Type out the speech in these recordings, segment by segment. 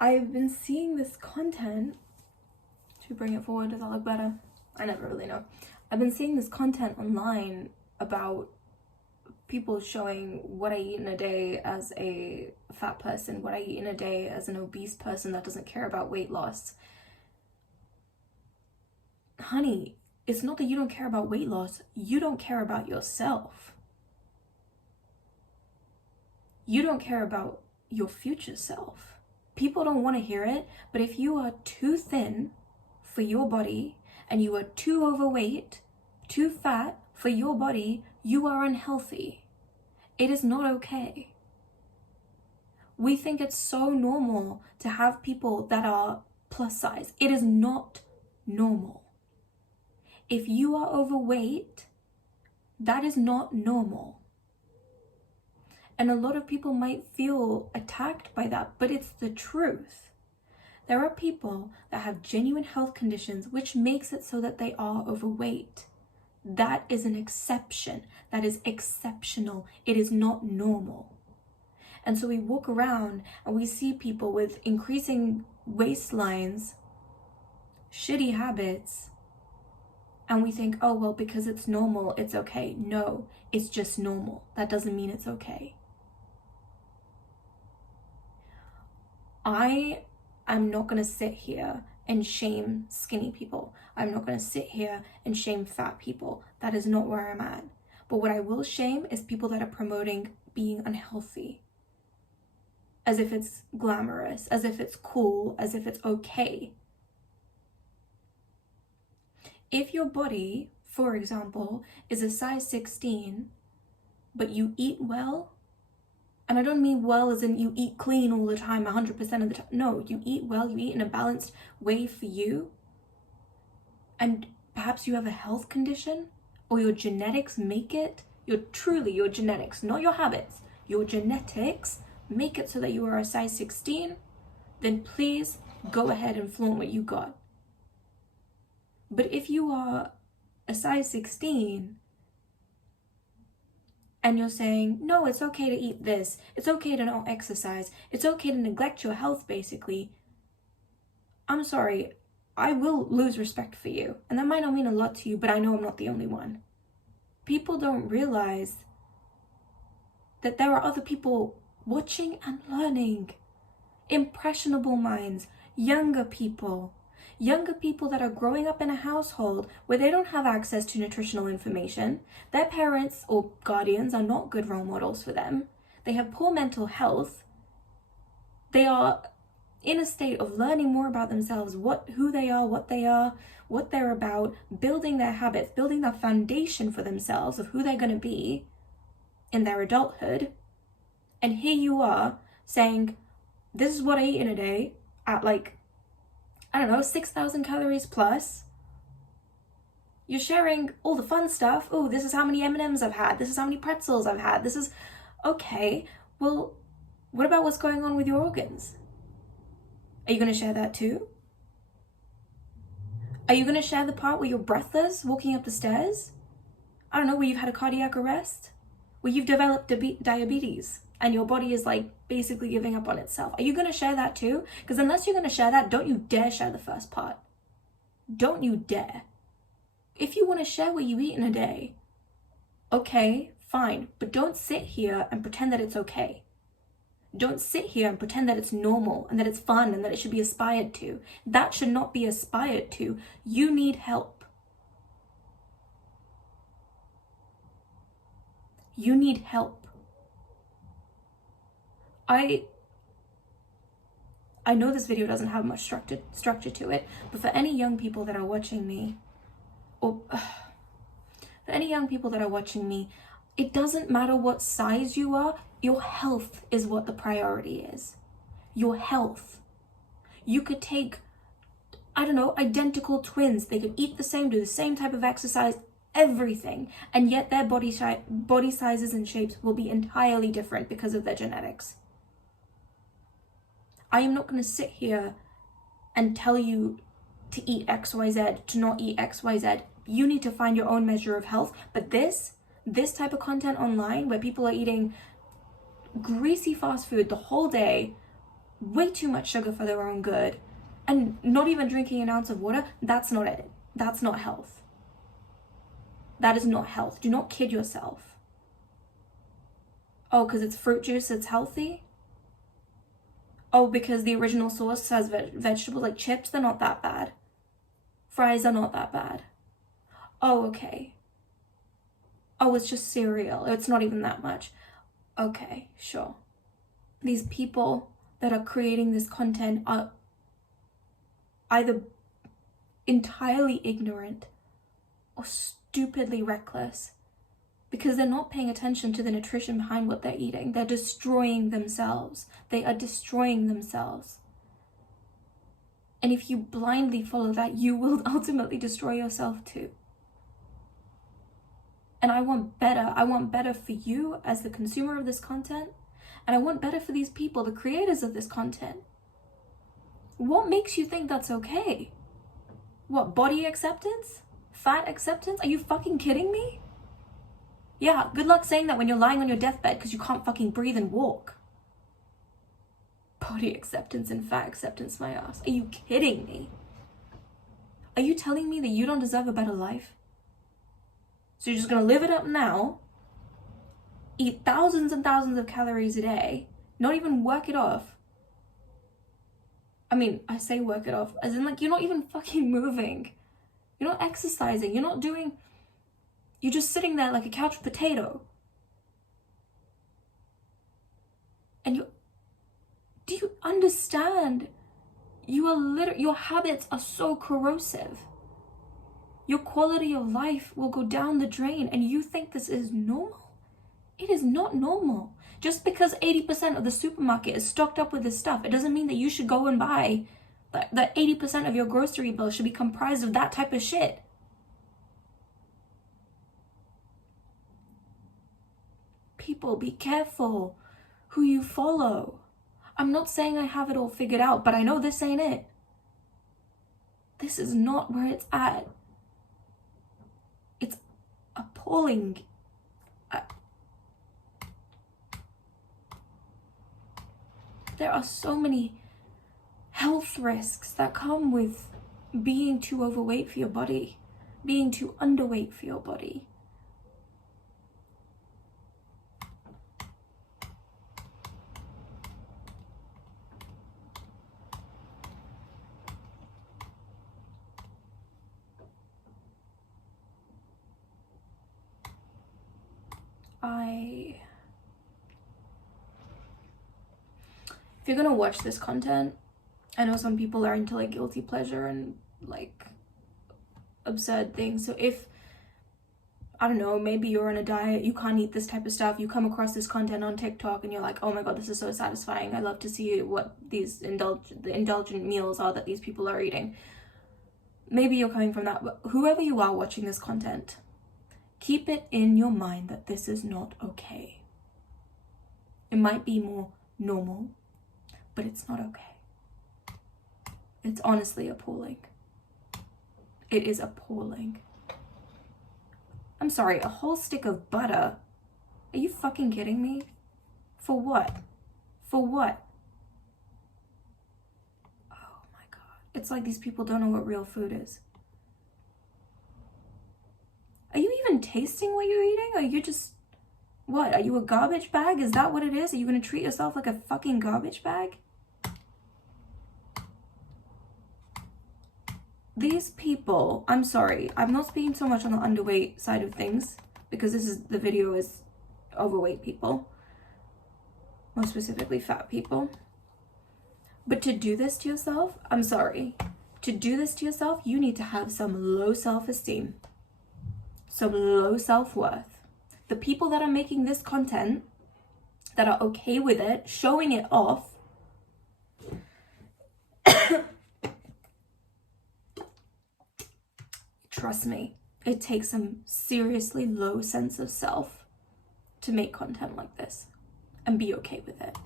I've been seeing this content. Should we bring it forward? Does that look better? I never really know. I've been seeing this content online about people showing what I eat in a day as a fat person, what I eat in a day as an obese person that doesn't care about weight loss. Honey, it's not that you don't care about weight loss, you don't care about yourself. You don't care about your future self. People don't want to hear it, but if you are too thin for your body and you are too overweight, too fat for your body, you are unhealthy. It is not okay. We think it's so normal to have people that are plus size. It is not normal. If you are overweight, that is not normal. And a lot of people might feel attacked by that, but it's the truth. There are people that have genuine health conditions, which makes it so that they are overweight. That is an exception. That is exceptional. It is not normal. And so we walk around and we see people with increasing waistlines, shitty habits, and we think, oh, well, because it's normal, it's okay. No, it's just normal. That doesn't mean it's okay. I am not going to sit here and shame skinny people. I'm not going to sit here and shame fat people. That is not where I'm at. But what I will shame is people that are promoting being unhealthy, as if it's glamorous, as if it's cool, as if it's okay. If your body, for example, is a size 16, but you eat well, and I don't mean well as in you eat clean all the time, 100% of the time. No, you eat well, you eat in a balanced way for you. And perhaps you have a health condition, or your genetics make it. Your genetics, not your habits. Your genetics make it so that you are a size 16. Then please go ahead and flaunt what you got. But if you are a size 16, and you're saying, no, it's okay to eat this, it's okay to not exercise, it's okay to neglect your health, basically, I'm sorry, I will lose respect for you. And that might not mean a lot to you, but I know I'm not the only one. People don't realize that there are other people watching and learning. Impressionable minds, younger people that are growing up in a household where they don't have access to nutritional information. Their parents or guardians are not good role models for them. They have poor mental health. They are in a state of learning more about themselves, who they are, what they're about, building their habits, building that foundation for themselves of who they're going to be in their adulthood. And here you are saying, this is what I eat in a day at 6,000 calories plus. You're sharing all the fun stuff. Oh, this is how many M&Ms I've had. This is how many pretzels I've had. This is, okay, well, what about what's going on with your organs? Are you going to share that too? Are you going to share the part where you're breathless walking up the stairs? I don't know, where you've had a cardiac arrest? Where you've developed diabetes and your body is basically giving up on itself? Are you going to share that too? Because unless you're going to share that, don't you dare share the first part. Don't you dare. If you want to share what you eat in a day, okay, fine. But don't sit here and pretend that it's okay. Don't sit here and pretend that it's normal and that it's fun and that it should be aspired to. That should not be aspired to. You need help. You need help. I know this video doesn't have much structure to it, but for any young people that are watching me, it doesn't matter what size you are, your health is what the priority is. Your health. You could take, identical twins. They could eat the same, do the same type of exercise, everything, and yet their body sizes and shapes will be entirely different because of their genetics. I am not going to sit here and tell you to eat XYZ, to not eat XYZ. You need to find your own measure of health. But this type of content online where people are eating greasy fast food the whole day, way too much sugar for their own good, and not even drinking an ounce of water, that's not it. That's not health. That is not health. Do not kid yourself. Oh, because it's fruit juice, it's healthy? Oh, because the original source has vegetables like chips, they're not that bad. Fries are not that bad. Oh, okay. Oh, it's just cereal. It's not even that much. Okay, sure. These people that are creating this content are either entirely ignorant or stupidly reckless, because they're not paying attention to the nutrition behind what they're eating. They're destroying themselves. They are destroying themselves. And if you blindly follow that, you will ultimately destroy yourself too. And I want better. I want better for you as the consumer of this content. And I want better for these people, the creators of this content. What makes you think that's okay? What, body acceptance? Fat acceptance? Are you fucking kidding me? Yeah, good luck saying that when you're lying on your deathbed because you can't fucking breathe and walk. Body acceptance and fat acceptance, my ass. Are you kidding me? Are you telling me that you don't deserve a better life? So you're just gonna live it up now, eat thousands and thousands of calories a day, not even work it off. I mean, I say work it off, as in like you're not even fucking moving. You're not exercising, you're not doing, you're just sitting there like a couch potato. And do you understand? Your habits are so corrosive. Your quality of life will go down the drain, and you think this is normal? It is not normal. Just because 80% of the supermarket is stocked up with this stuff, it doesn't mean that you should go and buy that 80% of your grocery bill should be comprised of that type of shit. People, be careful who you follow. I'm not saying I have it all figured out, but I know this ain't it. This is not where it's at. It's appalling. There are so many health risks that come with being too overweight for your body, being too underweight for your body. If you're gonna watch this content, I know some people are into like guilty pleasure and like absurd things. So if, I don't know, maybe you're on a diet, you can't eat this type of stuff, you come across this content on TikTok and you're like, oh my god, this is so satisfying. I love to see what these indulgent meals are that these people are eating. Maybe you're coming from that, but whoever you are watching this content, keep it in your mind that this is not okay. It might be more normal, but it's not okay. It's honestly appalling. It is appalling. I'm sorry, a whole stick of butter? Are you fucking kidding me? For what? For what? Oh my god. It's like these people don't know what real food is. Are you even tasting what you're eating? Or are you just... What? Are you a garbage bag? Is that what it is? Are you gonna treat yourself like a fucking garbage bag? These people, I'm sorry, I'm not speaking so much on the underweight side of things because the video is overweight people, more specifically fat people. But to do this to yourself, I'm sorry, to do this to yourself, you need to have some low self-esteem, some low self-worth. The people that are making this content, that are okay with it, showing it off, trust me, it takes some seriously low sense of self to make content like this and be okay with it.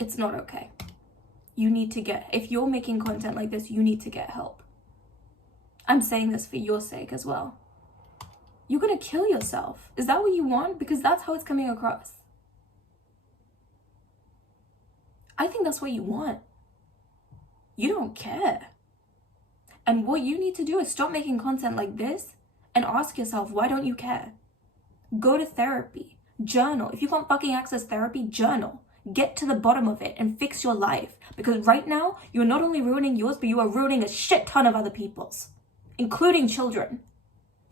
It's not okay. You need to if you're making content like this, you need to get help. I'm saying this for your sake as well. You're gonna kill yourself. Is that what you want? Because that's how it's coming across. I think that's what you want. You don't care. And what you need to do is stop making content like this and ask yourself, why don't you care? Go to therapy. Journal. If you can't fucking access therapy, journal. Get to the bottom of it and fix your life. Because right now, you're not only ruining yours, but you are ruining a shit ton of other people's, including children.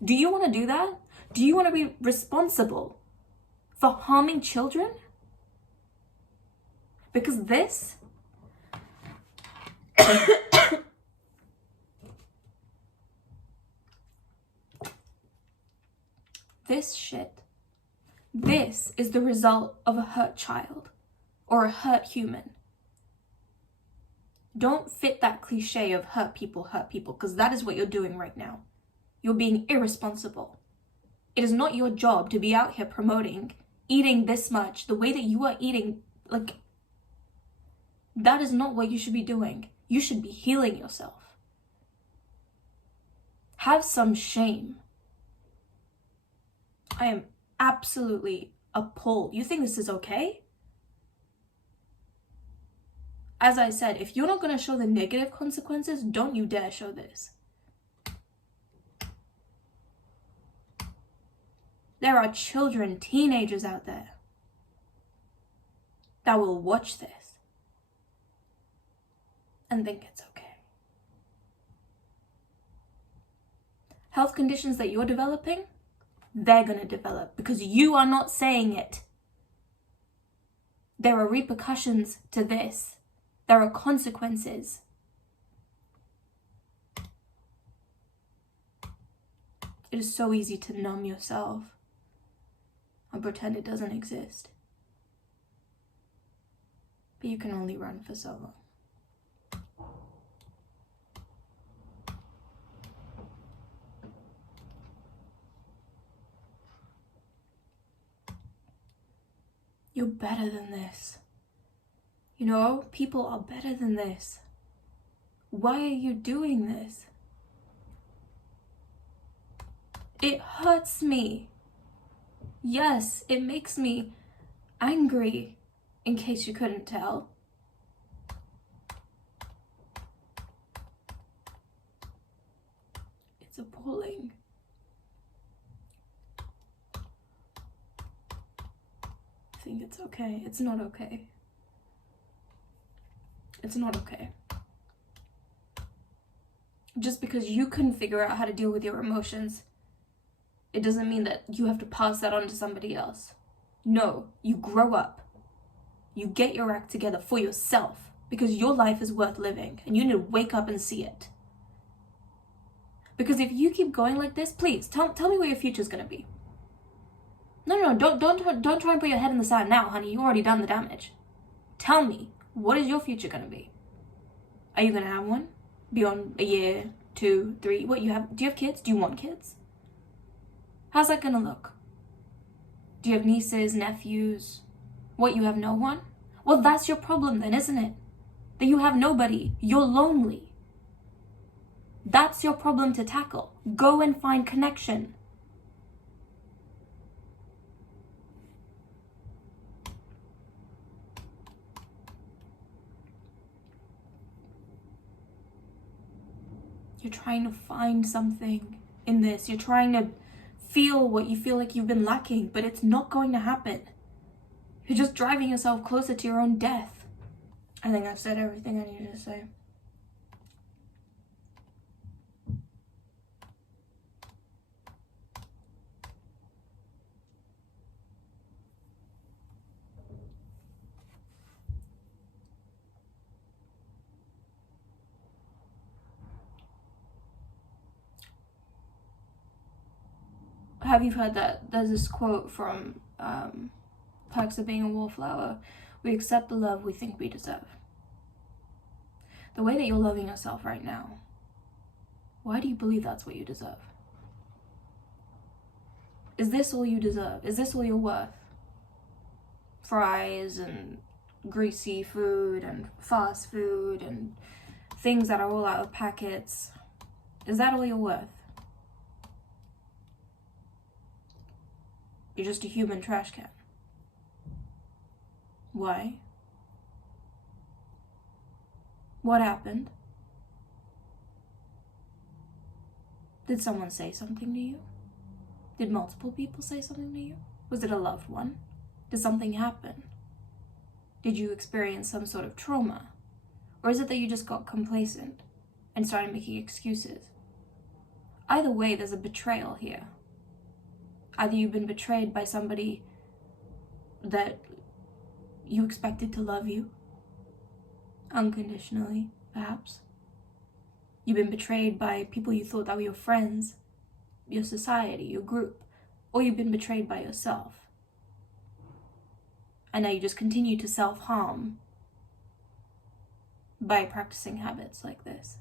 Do you want to do that? Do you want to be responsible for harming children? Because this this shit, this is the result of a hurt child or a hurt human. Don't fit that cliche of hurt people, because that is what you're doing right now. You're being irresponsible. It is not your job to be out here promoting eating this much, the way that you are eating. Like, that is not what you should be doing. You should be healing yourself. Have some shame. I am absolutely appalled. You think this is okay? As I said, if you're not going to show the negative consequences, don't you dare show this. There are children, teenagers out there that will watch this and think it's okay. Health conditions that you're developing, they're going to develop because you are not saying it. There are repercussions to this. There are consequences. It is so easy to numb yourself and pretend it doesn't exist. But you can only run for so long. You're better than this. You know, people are better than this. Why are you doing this? It hurts me. Yes, it makes me angry, in case you couldn't tell. It's appalling. I think it's okay. It's not okay. It's not okay. Just because you couldn't figure out how to deal with your emotions, it doesn't mean that you have to pass that on to somebody else. No, you grow up. You get your act together for yourself because your life is worth living and you need to wake up and see it. Because if you keep going like this, please tell me what your future's gonna be. No, don't try and put your head in the sand now, honey. You already done the damage. Tell me, what is your future gonna be? Are you gonna have one? Beyond a year, 2, 3? What, do you have kids? Do you want kids? How's that gonna look? Do you have nieces, nephews? What, you have no one? Well, that's your problem then, isn't it? That you have nobody. You're lonely. That's your problem to tackle. Go and find connection. You're trying to find something in this. You're trying to feel what you feel like you've been lacking, but it's not going to happen. You're just driving yourself closer to your own death. I think I've said everything I needed to say. Have you heard that? There's this quote from Perks of Being a Wallflower. We accept the love we think we deserve. The way that you're loving yourself right now, why do you believe that's what you deserve? Is this all you deserve? Is this all you're worth? Fries and greasy food and fast food and things that are all out of packets. Is that all you're worth? You're just a human trash can. Why? What happened? Did someone say something to you? Did multiple people say something to you? Was it a loved one? Did something happen? Did you experience some sort of trauma? Or is it that you just got complacent and started making excuses? Either way, there's a betrayal here. Either you've been betrayed by somebody that you expected to love you unconditionally, perhaps. You've been betrayed by people you thought that were your friends, your society, your group, or you've been betrayed by yourself. And now you just continue to self-harm by practicing habits like this.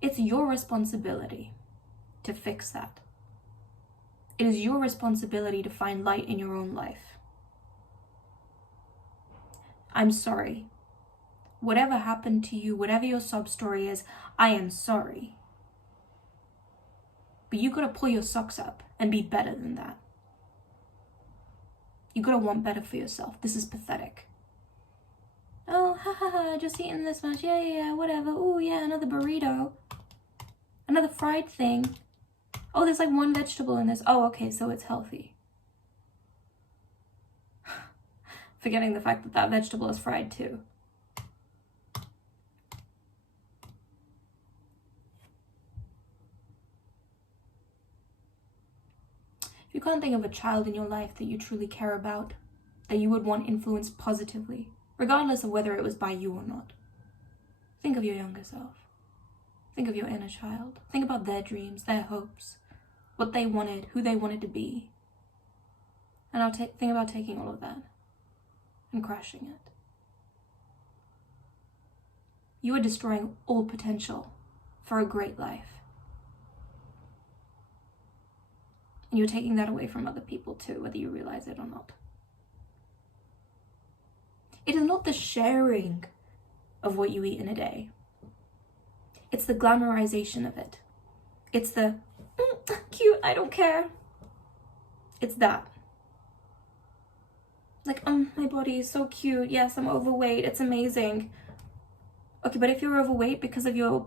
It's your responsibility to fix that. It is your responsibility to find light in your own life. I'm sorry. Whatever happened to you, whatever your sob story is, I am sorry. But you gotta pull your socks up and be better than that. You gotta want better for yourself. This is pathetic. Oh, ha ha ha, just eating this much. Yeah, whatever. Oh, yeah, another burrito. Another fried thing. Oh, there's like one vegetable in this. Oh, okay, so it's healthy. Forgetting the fact that that vegetable is fried too. If you can't think of a child in your life that you truly care about, that you would want influenced positively, regardless of whether it was by you or not, think of your younger self. Think of your inner child. Think about their dreams, their hopes, what they wanted, who they wanted to be. And I'll think about taking all of that and crushing it. You are destroying all potential for a great life. And you're taking that away from other people too, whether you realize it or not. It is not the sharing of what you eat in a day. It's the glamorization of it. It's the, cute, I don't care. It's that. Like, my body is so cute. Yes, I'm overweight. It's amazing. Okay, but if you're overweight because of your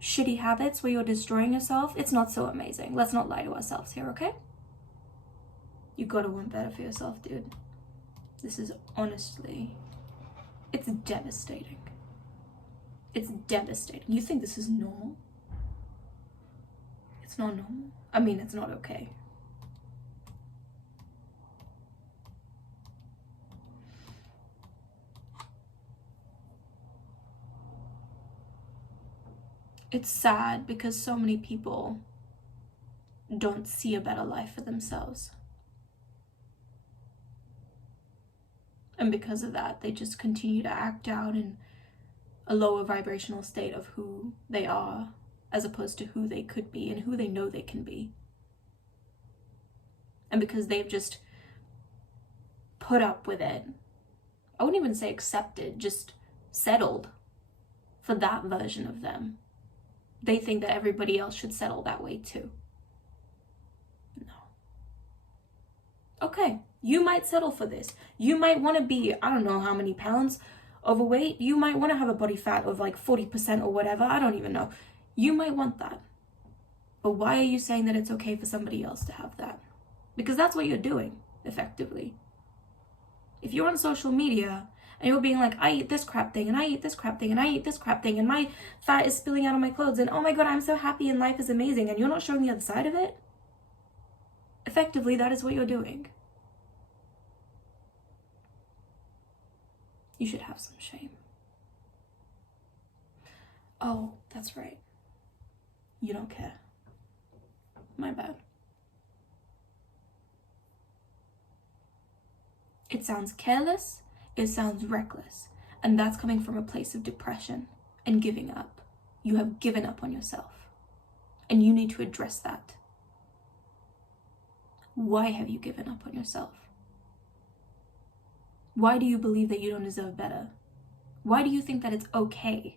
shitty habits where you're destroying yourself, it's not so amazing. Let's not lie to ourselves here, okay? You gotta want better for yourself, dude. This is honestly, it's devastating. It's devastating. You think this is normal? It's not normal. I mean, it's not okay. It's sad because so many people don't see a better life for themselves. And because of that, they just continue to act out in a lower vibrational state of who they are, as opposed to who they could be and who they know they can be. And because they've just put up with it, I wouldn't even say accepted, just settled for that version of them, they think that everybody else should settle that way too. No. Okay, you might settle for this. You might want to be, I don't know how many pounds overweight. You might want to have a body fat of like 40% or whatever. I don't even know. You might want that. But why are you saying that it's okay for somebody else to have that? Because that's what you're doing, effectively. If you're on social media and you're being like, I eat this crap thing, and I eat this crap thing, and I eat this crap thing, and my fat is spilling out of my clothes, and oh my god, I'm so happy and life is amazing, and you're not showing the other side of it, effectively, that is what you're doing. You should have some shame. Oh, that's right. You don't care. My bad. It sounds careless, it sounds reckless, and that's coming from a place of depression and giving up. You have given up on yourself, and you need to address that. Why have you given up on yourself? Why do you believe that you don't deserve better? Why do you think that it's okay?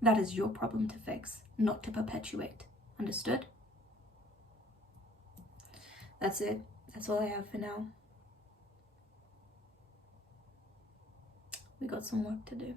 That is your problem to fix, not to perpetuate. Understood? That's it. That's all I have for now. we got some work to do.